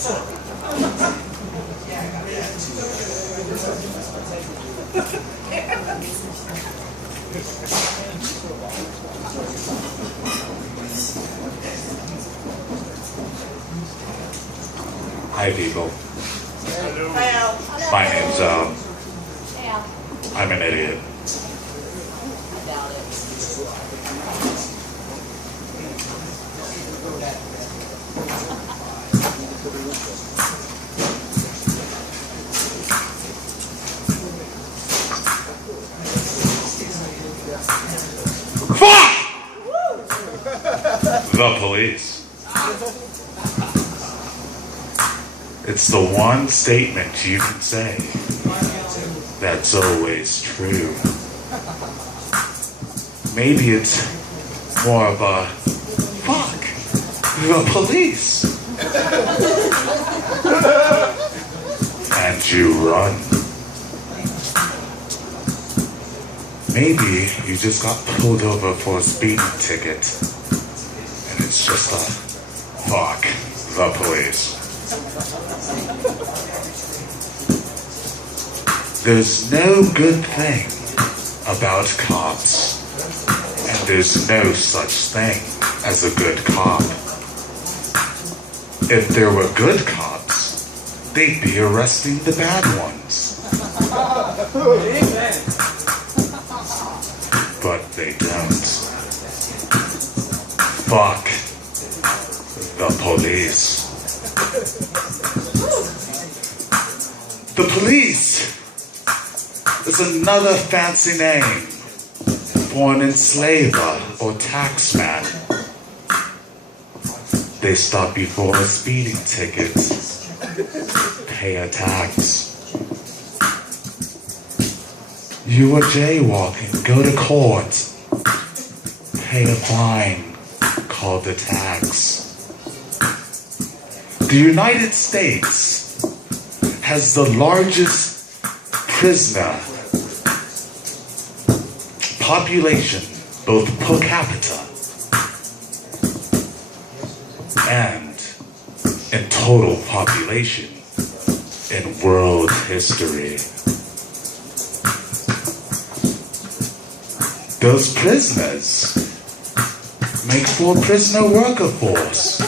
Hi, people. My name's I'm an idiot. Fuck! The police. It's the one statement you can say that's always true. Maybe it's more of a fuck the police. And you run. Maybe you just got pulled over for a speeding ticket and it's just a fuck the police. There's no good thing about cops, and there's no such thing as a good cop. If there were good cops, they'd be arresting the bad ones. But they don't. Fuck the police. The police is another fancy name for an enslaver or taxman. They stop you for a speeding ticket, pay a tax. You are jaywalking, go to court, pay a fine, called a tax. The United States has the largest prisoner population, both per capita and in total population in world history. Those prisoners make for a prisoner worker force.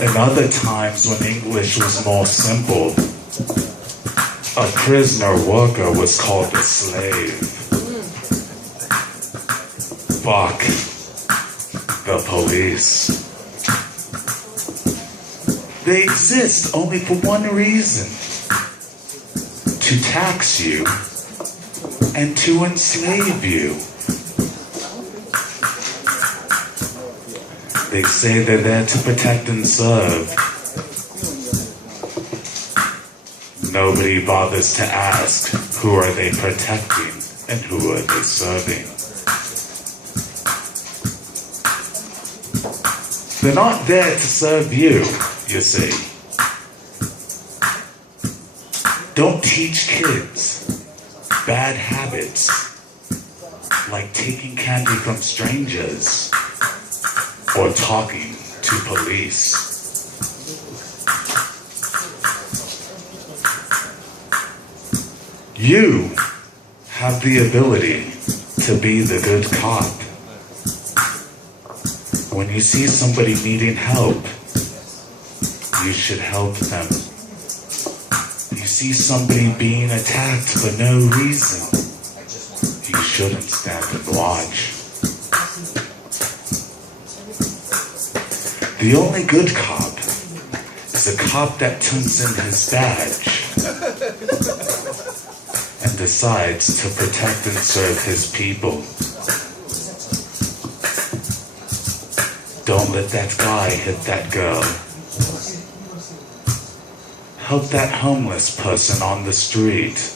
In other times when English was more simple, a prisoner worker was called a slave. Fuck the police. They exist only for one reason: to tax you and to enslave you. They say they're there to protect and serve. Nobody bothers to ask, who are they protecting and who are they serving? They're not there to serve you, you see. Don't teach kids bad habits like taking candy from strangers or talking to police. You have the ability to be the good cop. When you see somebody needing help, you should help them. You see somebody being attacked for no reason, you shouldn't stand and watch. The only good cop is a cop that turns in his badge and decides to protect and serve his people. Don't let that guy hit that girl. Help that homeless person on the street.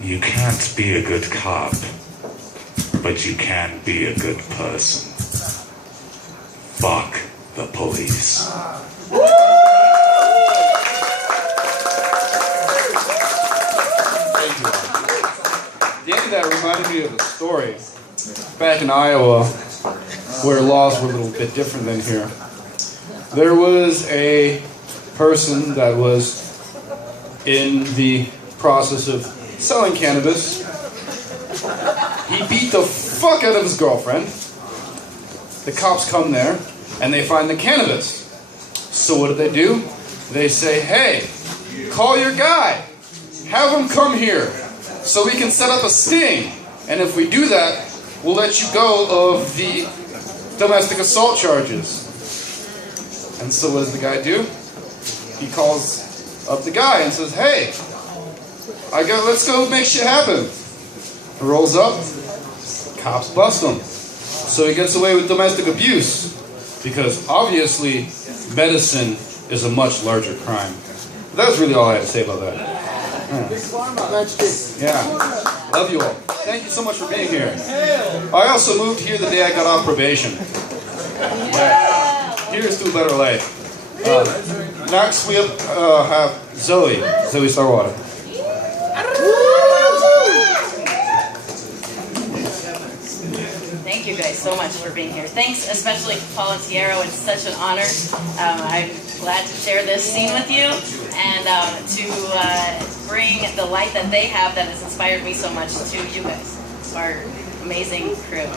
You can't be a good cop, but you can be a good person. Fuck the police. The end of that reminded me of a story. Back in Iowa, where laws were a little bit different than here. There was a person that was in the process of selling cannabis. He beat the fuck out of his girlfriend. The cops come there and they find the cannabis. So what do? They say, hey, call your guy. Have him come here so we can set up a sting. And if we do that, we'll let you go of the domestic assault charges. And so what does the guy do? He calls up the guy and says, hey, let's go make shit happen. He rolls up, cops bust him. So he gets away with domestic abuse because obviously medicine is a much larger crime. That's really all I had to say about that. Yeah. Love you all. Thank you so much for being here. I also moved here the day I got off probation. Here's to a better life. Next we have Zoe Starwater. Thank you guys so much for being here. Thanks especially to Paul and Sierra. It's such an honor. I'm glad to share this scene with you and to bring the light that they have that has inspired me so much to you guys, our amazing crew.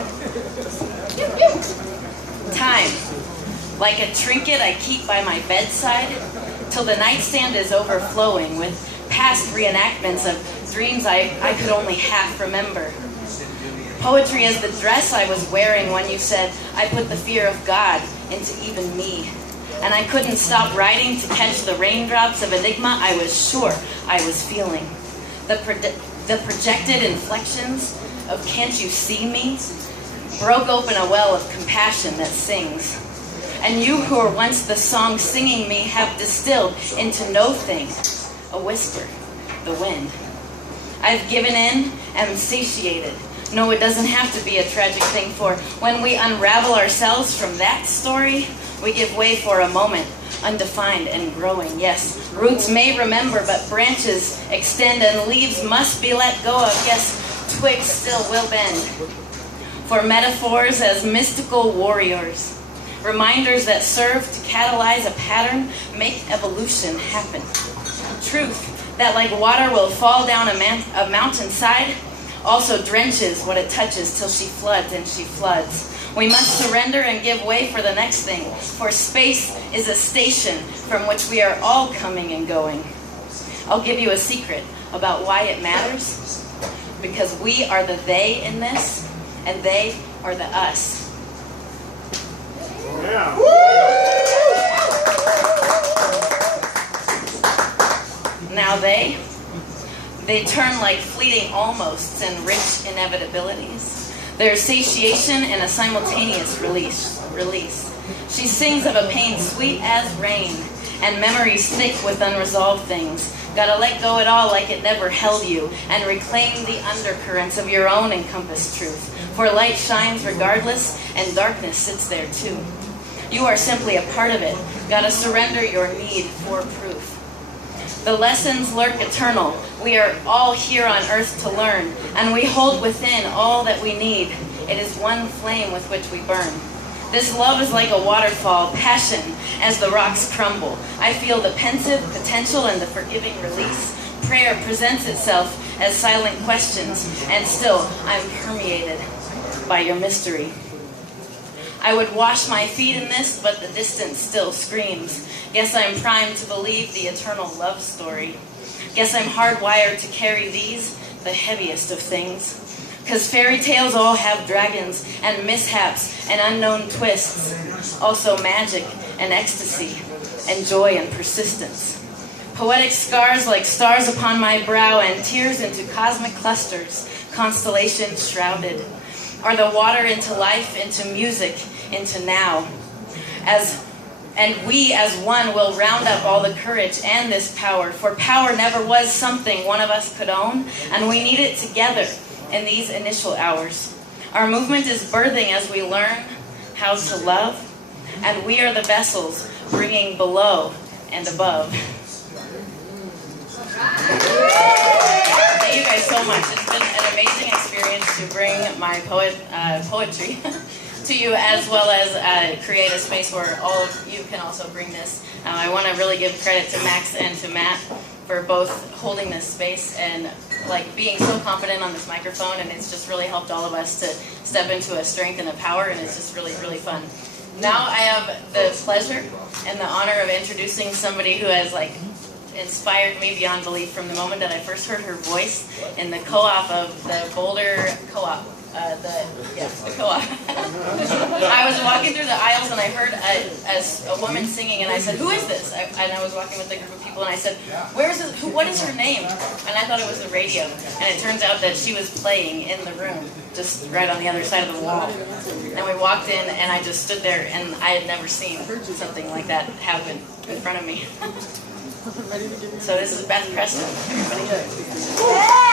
Time. Like a trinket I keep by my bedside till the nightstand is overflowing with past reenactments of dreams I could only half remember. Poetry is the dress I was wearing when you said I put the fear of God into even me. And I couldn't stop writing to catch the raindrops of enigma I was sure I was feeling. The projected inflections of can't you see me broke open a well of compassion that sings. And you who were once the song singing me have distilled into no thing, a whisper, the wind. I've given in, am satiated. No, it doesn't have to be a tragic thing, for when we unravel ourselves from that story, we give way for a moment, undefined and growing. Yes, roots may remember, but branches extend and leaves must be let go of. Yes, twigs still will bend. For metaphors as mystical warriors, reminders that serve to catalyze a pattern, make evolution happen. Truth that like water will fall down a mountainside, also drenches what it touches till she floods and she floods. We must surrender and give way for the next thing, for space is a station from which we are all coming and going. I'll give you a secret about why it matters, because we are the they in this, and they are the us. Yeah. Now they turn like fleeting almosts and rich inevitabilities. There's satiation and a simultaneous release. She sings of a pain sweet as rain and memories thick with unresolved things. Gotta let go it all like it never held you and reclaim the undercurrents of your own encompassed truth. For light shines regardless and darkness sits there too. You are simply a part of it. Gotta surrender your need for proof. The lessons lurk eternal. We are all here on earth to learn, and we hold within all that we need. It is one flame with which we burn. This love is like a waterfall, passion as the rocks crumble. I feel the pensive potential and the forgiving release. Prayer presents itself as silent questions, and still I'm permeated by your mystery. I would wash my feet in this, but the distance still screams. Guess I'm primed to believe the eternal love story. Guess I'm hardwired to carry these, the heaviest of things. 'Cause fairy tales all have dragons and mishaps and unknown twists. Also magic and ecstasy and joy and persistence. Poetic scars like stars upon my brow and tears into cosmic clusters, constellations shrouded. Are the water into life, into music, into now. And we as one will round up all the courage and this power, for power never was something one of us could own, and we need it together in these initial hours. Our movement is birthing as we learn how to love, and we are the vessels bringing below and above. Thank you guys so much. It's been an amazing experience to bring my poetry to you, as well as create a space where all of you can also bring this. I want to really give credit to Max and to Matt for both holding this space and like being so confident on this microphone, and it's just really helped all of us to step into a strength and a power, and it's just really, really fun. Now I have the pleasure and the honor of introducing somebody who has like inspired me beyond belief from the moment that I first heard her voice in the co-op of the Boulder Co-op. The co-op. I was walking through the aisles and I heard a woman singing, and I said, "Who is this?" And I was walking with a group of people, and I said, what is her name?" And I thought it was the radio, and it turns out that she was playing in the room, just right on the other side of the wall. And we walked in, and I just stood there, and I had never seen something like that happen in front of me. So this is Beth Preston, everybody.